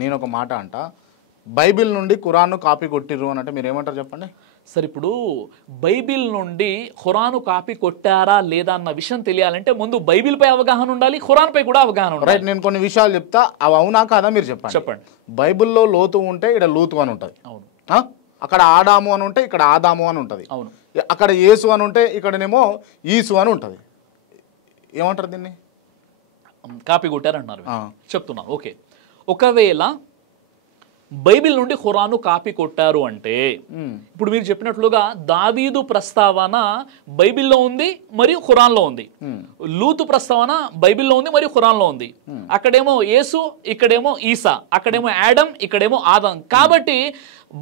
నేను ఒక మాట అంట, బైబిల్ నుండి ఖురాన్ను కాపీ కొట్టిర్రు అని అంటే మీరు ఏమంటారు చెప్పండి? సరే, ఇప్పుడు బైబిల్ నుండి ఖురాను కాపీ కొట్టారా లేదా అన్న విషయం తెలియాలంటే ముందు బైబిల్పై అవగాహన ఉండాలి, ఖురాన్పై కూడా అవగాహన ఉండాలి. రైట్, నేను కొన్ని విషయాలు చెప్తా, అవి అవునా కాదా మీరు చెప్పండి. బైబిల్లో లోతు ఉంటే ఇక్కడ లూతు అని ఉంటుంది. అవును. అక్కడ ఆదాము అని ఉంటే ఇక్కడ ఆదాము అని ఉంటుంది. అవును. అక్కడ యేసు అని ఉంటే ఇక్కడనేమో ఈసు అని ఉంటుంది. ఏమంటారు దీన్ని? కాపీ కొట్టారంటున్నారు. చెప్తున్నాను. ఓకే, ఒకవేళ బైబిల్ నుండి ఖురాను కాపీ కొట్టారు అంటే ఇప్పుడు మీరు చెప్పినట్లుగా దావీదు ప్రస్తావన బైబిల్లో ఉంది మరియు ఖురాన్లో ఉంది, లూతు ప్రస్తావన బైబిల్లో ఉంది మరియు ఖురాన్లో ఉంది. అక్కడేమో యేసు, ఇక్కడేమో ఈసా, అక్కడేమో యాడమ్, ఇక్కడేమో ఆదం. కాబట్టి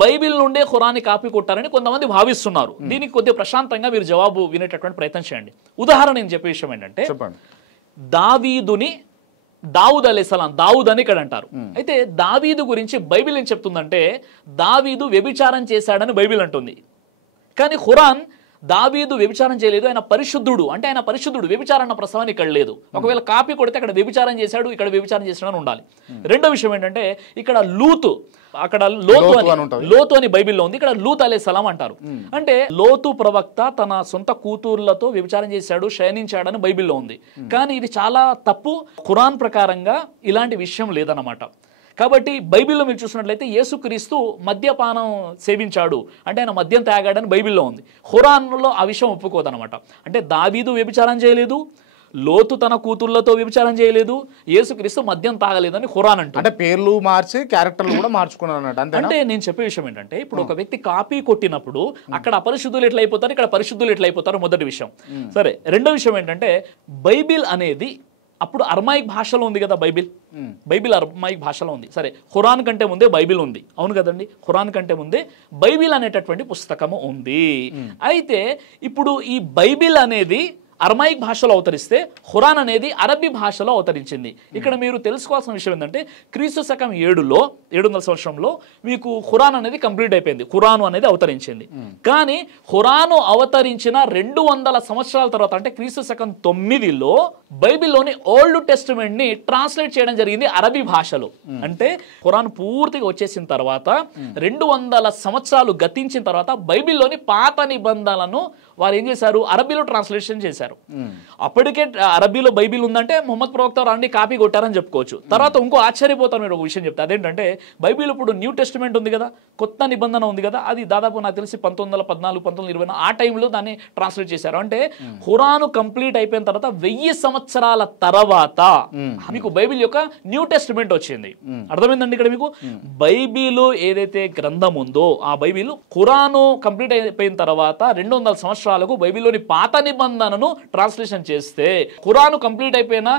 బైబిల్ నుండే ఖురాన్ని కాపీ కొట్టారని కొంతమంది భావిస్తున్నారు. దీనికి కొద్దిగా ప్రశాంతంగా మీరు జవాబు వినేటటువంటి ప్రయత్నం చేయండి. ఉదాహరణ నేను చెప్పే విషయం ఏంటంటే, దావీదుని దావుద్ అలైహిస్సలాం, దావుద్ అని ఇక్కడ అంటారు. అయితే దావీదు గురించి బైబిల్ ఏం చెప్తుందంటే దావీదు వ్యభిచారం చేశాడని బైబిల్ అంటుంది. కానీ ఖురాన్ దావీదు వ్యభిచారం చేయలేదు, ఆయన పరిశుద్ధుడు అంటే ఆయన పరిశుద్ధుడు, వ్యభిచారం అన్న ప్రస్తావన ఇక్కడ లేదు. ఒకవేళ కాపీ కొడితే అక్కడ వ్యభిచారం చేశాడు, ఇక్కడ వ్యభిచారం చేశాడని ఉండాలి. రెండో విషయం ఏంటంటే ఇక్కడ లూతు, అక్కడ లోతు అని బైబిల్లో ఉంది, ఇక్కడ లూత్ అలైహిస్సలాం అంటారు. అంటే లోతు ప్రవక్త తన సొంత కూతుర్లతో వ్యభిచారం చేశాడు, శయనించాడని బైబిల్లో ఉంది. కానీ ఇది చాలా తప్పు. ఖురాన్ ప్రకారంగా ఇలాంటి విషయం లేదన్నమాట. కాబట్టి బైబిల్లో మీరు చూసినట్లయితే యేసుక్రీస్తు మద్యపానం సేవించాడు అంటే ఆయన మద్యం తాగాడని బైబిల్లో ఉంది. ఖురాన్లో ఆ విషయం ఒప్పుకోదనమాట. అంటే దావీదు వ్యభిచారం చేయలేదు, లోతు తన కూతుర్లతో వ్యభిచారం చేయలేదు, యేసుక్రీస్తు మద్యం తాగలేదని ఖురాన్ అంటుంది. అంటే పేర్లు మార్చి క్యారెక్టర్లు కూడా మార్చుకున్నారు అన్నట్టు. అంటే నేను చెప్పే విషయం ఏంటంటే, ఇప్పుడు ఒక వ్యక్తి కాపీ కొట్టినప్పుడు అక్కడ అపరిశుద్ధులు ఎట్లయిపోతారు, ఇక్కడ పరిశుద్ధులు ఎట్లయిపోతారు, మొదటి విషయం. సరే, రెండో విషయం ఏంటంటే బైబిల్ అనేది అప్పుడు అర్మాయిక్ భాషలో ఉంది కదా. బైబిల్ అర్మాయిక్ భాషలో ఉంది. సరే, ఖురాన్ కంటే ముందే బైబిల్ ఉంది, అవును కదండి. ఖురాన్ కంటే ముందే బైబిల్ అనేటటువంటి పుస్తకము ఉంది. అయితే ఇప్పుడు ఈ బైబిల్ అనేది అర్మాయిక్ భాషలో అవతరిస్తే ఖురాన్ అనేది అరబీ భాషలో అవతరించింది. ఇక్కడ మీరు తెలుసుకోవాల్సిన విషయం ఏంటంటే క్రీస్తు శకం 700 సంవత్సరంలో మీకు ఖురాన్ అనేది కంప్లీట్ అయిపోయింది, ఖురాను అనేది అవతరించింది. కానీ ఖురాను అవతరించిన 200 సంవత్సరాల తర్వాత అంటే క్రీస్తు శకం 9లో బైబిల్లోని ఓల్డ్ టెస్టిమెంట్ ని ట్రాన్స్లేట్ చేయడం జరిగింది అరబీ భాషలో. అంటే ఖురాన్ పూర్తిగా వచ్చేసిన తర్వాత 200 సంవత్సరాలు గతించిన తర్వాత బైబిల్లోని పాత నిబంధనలను వారు ఏం చేశారు, అరబీలో ట్రాన్స్లేషన్ చేశారు. అప్పటికే అరబీలో బైబిల్ ఉందంటే ముహమ్మద్ ప్రవక్త రాండి కాపీ కొట్టారని చెప్పుకోవచ్చు. తర్వాత ఇంకో ఆశ్చర్యపోతారు మీరు ఒక విషయం చెప్తే, అదేంటంటే బైబిల్ ఇప్పుడు న్యూ టెస్టిమెంట్ ఉంది కదా, కొత్త నిబంధన ఉంది కదా, అది దాదాపు నాకు తెలిసి 1914, 1920 ఆ టైంలో దాన్ని ట్రాన్స్లేట్ చేశారు. అంటే ఖురాను కంప్లీట్ అయిపోయిన తర్వాత 1000 సంవత్సరాల తర్వాత మీకు బైబిల్ యొక్క న్యూ టెస్టిమెంట్ వచ్చింది. అర్థమైందండి? ఇక్కడ మీకు బైబిల్ ఏదైతే గ్రంథం ఉందో ఆ బైబిల్ ఖురాను కంప్లీట్ అయిపోయిన తర్వాత 200 సంవత్సరాలకు బైబిల్లోని పాత నిబంధనను ట్రాన్స్లేషన్ చేస్తే ఖురాను కంప్లీట్ అయిపోయిన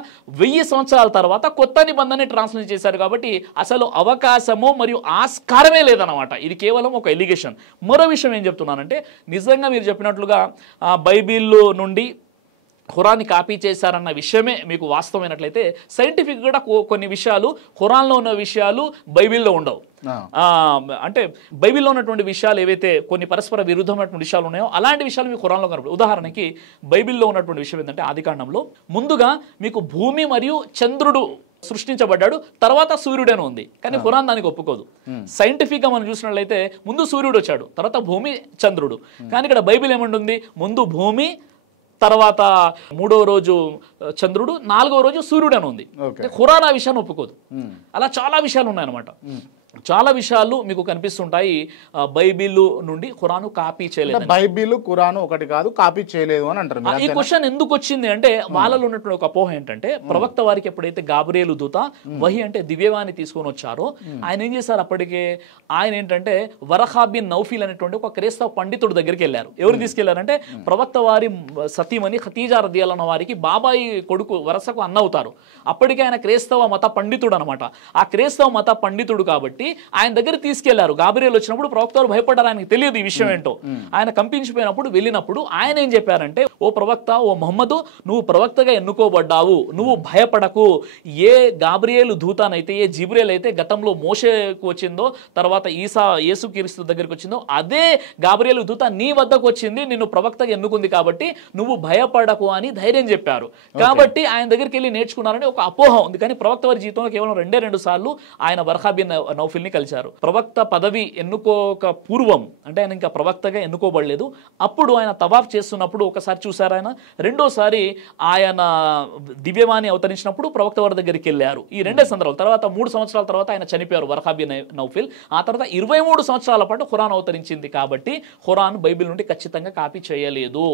1000 సంవత్సరాల తర్వాత కొత్త నిబంధనని ట్రాన్స్లేట్ చేశారు. కాబట్టి అసలు అవకాశము మరియు ఆస్కారమే లేదన్నమాట. ఇది కేవలం ఒక ఎలిగేషన్. మరో విషయం ఏం చెప్తున్నానంటే, నిజంగా మీరు చెప్పినట్లుగా బైబిల్ నుండి ఖురాన్ని కాపీ చేశారన్న విషయమే మీకు వాస్తవమైనట్లయితే సైంటిఫిక్ కూడా కొన్ని విషయాలు ఖురాన్లో ఉన్న విషయాలు బైబిల్లో ఉండవు. అంటే బైబిల్లో ఉన్నటువంటి విషయాలు ఏవైతే కొన్ని పరస్పర విరుద్ధమైనటువంటి విషయాలు ఉన్నాయో అలాంటి విషయాలు మీకు ఖురాన్లో కనపడవు. ఉదాహరణకి బైబిల్లో ఉన్నటువంటి విషయం ఏంటంటే ఆదికాండంలో ముందుగా మీకు భూమి మరియు చంద్రుడు సృష్టించబడ్డాడు, తర్వాత సూర్యుడేనో ఉంది. కానీ ఖురాన్ దానికి ఒప్పుకోదు. సైంటిఫిక్ గా మనం చూసినట్లయితే ముందు సూర్యుడు వచ్చాడు, తర్వాత భూమి, చంద్రుడు. కానీ ఇక్కడ బైబిల్ ఏమంటుంది, ముందు భూమి, తర్వాత 3వ రోజు చంద్రుడు, 4వ రోజు సూర్యుడు అని ఉంది. ఖురాన్ ఆ విషయాన్ని ఒప్పుకోదు. అలా చాలా విషయాలు ఉన్నాయన్నమాట. చాలా విషయాలు మీకు కనిపిస్తుంటాయి బైబిల్ నుండి ఖురాను కాపీ చేయలేదు. బైబిల్ ఖురాను ఒకటి కాదు, కాపీ చేయలేదు అని అంటారు. ఈ క్వశ్చన్ ఎందుకు వచ్చింది అంటే వాళ్ళలో ఉన్నటువంటి ఒక అపోహ ఏంటంటే, ప్రవక్త వారికి ఎప్పుడైతే గాబ్రియేలు దూత వహీ అంటే దివ్యవాణి తీసుకొని వచ్చారో ఆయన ఏం చేశారు, అప్పటికే ఆయన ఏంటంటే వరఖా బిన్ నౌఫీల్ అనేటువంటి ఒక క్రైస్తవ పండితుడి దగ్గరికి వెళ్ళారు. ఎవరు తీసుకెళ్లారంటే ప్రవక్త వారి సతీమణి ఖతీజా రదియల్లాహు అన్హా వారికి బాబాయి కొడుకు వరసకు అన్న అవుతారు. అప్పటికే ఆయన క్రైస్తవ మత పండితుడు అనమాట. ఆ క్రైస్తవ మత పండితుడు కాబట్టి కాబట్టి ఆయన దగ్గర తీసుకెళ్లారు. గాబ్రియల్ వచ్చినప్పుడు ప్రవక్త వారు భయపడ్డారు, ఆయనకి తెలియదు ఈ విషయం ఏంటో. ఆయన కంపించిపోయినప్పుడు వెళ్ళినప్పుడు ఆయన ఏం చెప్పారంటే, ఓ ప్రవక్త, ఓ ముహమ్మదు, నువ్వు ప్రవక్తగా ఎన్నుకోబడ్డావు, నువ్వు భయపడకు. ఏ గాబ్రియేలు దూతానైతే, ఏ జిబ్రియల్ అయితే గతంలో మోషేకు వచ్చిందో, తర్వాత యేసుక్రీస్తు దగ్గరికి వచ్చిందో, అదే గాబ్రియేలు దూత నీ వద్దకు వచ్చింది, నిన్ను ప్రవక్తగా ఎన్నుకుంది, కాబట్టి నువ్వు భయపడకు అని ధైర్యం చెప్పారు. కాబట్టి ఆయన దగ్గరికి వెళ్ళి నేర్చుకున్నారని ఒక అపోహ ఉంది. కానీ ప్రవక్త వారి జీవితంలో కేవలం 2 సార్లు ఆయన వర్ఖా బిన్ నౌఫిల్ ని కలిశారు. ప్రవక్త పదవి ఎన్నుకోక పూర్వం, అంటే ఆయన ఇంకా ప్రవక్తగా ఎన్నుకోబడలేదు, అప్పుడు ఆయన తవాఫ్ చేస్తున్నప్పుడు ఒకసారి చూశారు ఆయన. రెండోసారి ఆయన దివ్యవాణి అవతరించినప్పుడు ప్రవక్త వారి దగ్గరికి వెళ్ళారు. ఈ 2 సందర్భాలు. తర్వాత 3 సంవత్సరాల తర్వాత ఆయన చనిపోయారు, వర్ఖా బిన్ నౌఫిల్. ఆ తర్వాత 23 సంవత్సరాల పాటు ఖురాన్ అవతరించింది. కాబట్టి ఖురాన్ బైబిల్ నుండి ఖచ్చితంగా కాపీ చేయలేదు.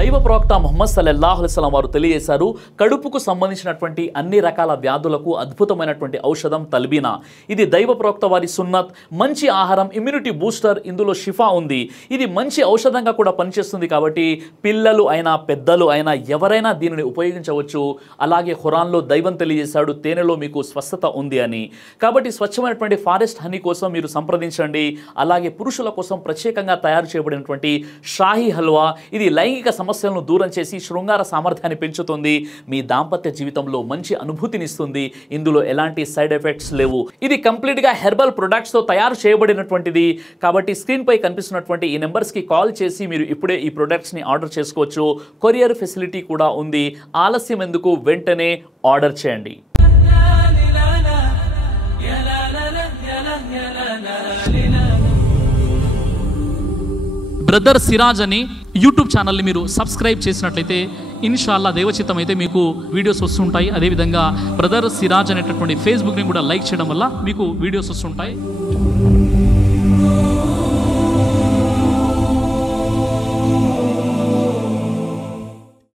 దైవ ప్రవక్త ముహమ్మద్ సల్లల్లాహు అలైహి వసల్లం వారు తెలియజేశారు, కడుపుకు సంబంధించినటువంటి అన్ని రకాల వ్యాధులకు అద్భుతమైనటువంటి ఔషధం తల్బీనా. ఇది దైవ ప్రవక్త వారి సున్నత్, మంచి ఆహారం, ఇమ్యూనిటీ బూస్టర్, ఇందులో షిఫా ఉంది. ఇది మంచి ఔషధంగా కూడా పనిచేస్తుంది. కాబట్టి పిల్లలు అయినా పెద్దలు అయినా ఎవరైనా దీనిని ఉపయోగించవచ్చు. అలాగే ఖురాన్లో దైవం తెలియజేశాడు, తేనెలో మీకు స్వస్థత ఉంది అని. కాబట్టి స్వచ్ఛమైనటువంటి ఫారెస్ట్ హనీ కోసం మీరు సంప్రదించండి. అలాగే పురుషుల కోసం ప్రత్యేకంగా తయారు చేయబడినటువంటి షాహీ హల్వా, ఇది లైంగిక సమస్యలను దూరం చేసి శృంగార సామర్థ్యాన్ని పెంచుతుంది, మీ దాంపత్య జీవితంలో మంచి అనుభూతినిస్తుంది. ఇందులో ఎలాంటి సైడ్ ఎఫెక్ట్స్ లేవు. ఇది కంప్లీట్గా హెర్బల్ ప్రొడక్ట్స్తో తయారు చేయబడినటువంటిది. కాబట్టి స్క్రీన్ పై కనిపిస్తున్నటువంటి ఈ నెంబర్స్కి కాల్ చేసి మీరు ఇప్పుడే ఈ ప్రొడక్ట్స్ని ఆర్డర్ చేసుకోవచ్చు. కొరియర్ ఫెసిలిటీ కూడా ఉంది. ఆలస్యం ఎందుకు, వెంటనే ఆర్డర్ చేయండి. బ్రదర్ సిరాజ్ అని యూట్యూబ్ ఛానల్ని మీరు సబ్స్క్రైబ్ చేసినట్లయితే ఇన్షాల్లా దేవచిత్తం అయితే మీకు వీడియోస్ వస్తుంటాయి. అదేవిధంగా బ్రదర్ సిరాజ్ అనేటటువంటి ఫేస్బుక్ని కూడా లైక్ చేయడం వల్ల మీకు వీడియోస్ వస్తుంటాయి.